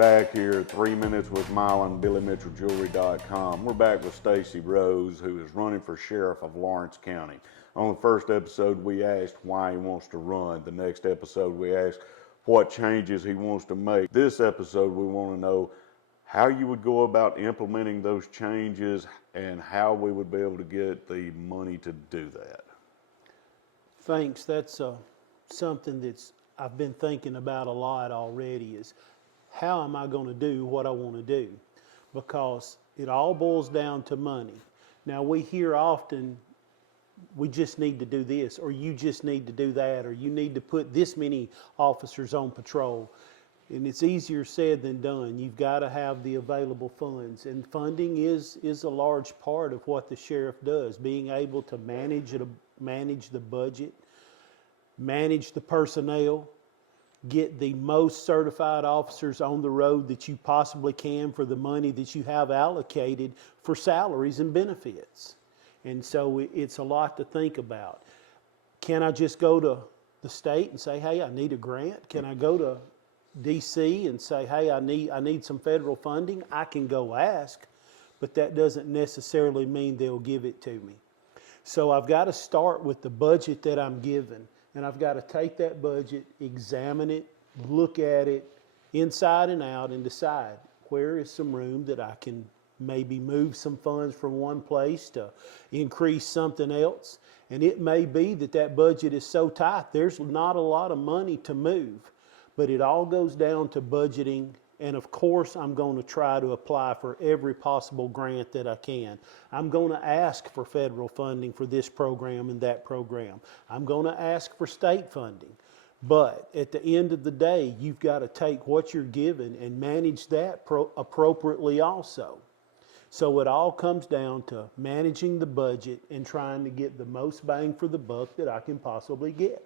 back here, 3 Minutes with Mylan, BillyMitchellJewelry.com. We're back with Stacy Rose, who is running for sheriff of Lawrence County. On the first episode, we asked why he wants to run. The next episode, we asked what changes he wants to make. This episode, we want to know how you would go about implementing those changes and how we would be able to get the money to do that. Thanks. That's something that's I've been thinking about a lot already, is how am I going to do what I want to do? Because it all boils down to money. Now, we hear often, we just need to do this, or you just need to do that, or you need to put this many officers on patrol. And it's easier said than done. You've got to have the available funds. And funding is a large part of what the sheriff does, being able to manage the budget, manage the personnel, get the most certified officers on the road that you possibly can for the money that you have allocated for salaries and benefits. And so it's a lot to think about. Can I just go to the state and say, hey, I need a grant? Can I go to DC and say, hey, I need some federal funding? I can go ask, but that doesn't necessarily mean they'll give it to me. So I've got to start with the budget that I'm given. And I've got to take that budget, examine it, look at it inside and out, and decide where is some room that I can maybe move some funds from one place to increase something else. And it may be that that budget is so tight, there's not a lot of money to move. But it all goes down to budgeting. And of course, I'm going to try to apply for every possible grant that I can. I'm going to ask for federal funding for this program and that program. I'm going to ask for state funding. But at the end of the day, you've got to take what you're given and manage that appropriately also. So it all comes down to managing the budget and trying to get the most bang for the buck that I can possibly get.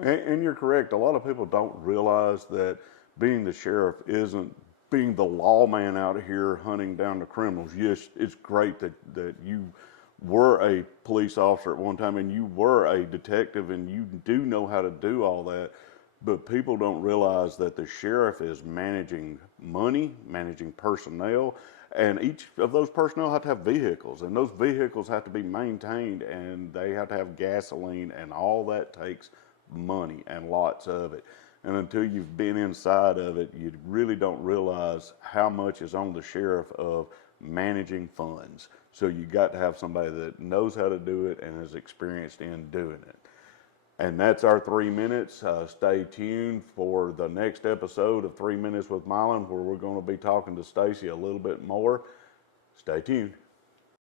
And you're correct. A lot of people don't realize that being the sheriff isn't being the lawman out here hunting down the criminals. Yes, it's great that you were a police officer at one time and you were a detective and you do know how to do all that, but people don't realize that the sheriff is managing money, managing personnel, and each of those personnel have to have vehicles, and those vehicles have to be maintained, and they have to have gasoline, and all that takes money and lots of it. And until you've been inside of it, you really don't realize how much is on the sheriff of managing funds. So you got to have somebody that knows how to do it and is experienced in doing it. And that's our 3 minutes. Stay tuned for the next episode of 3 Minutes with Mylan, where we're going to be talking to Stacy a little bit more. Stay tuned.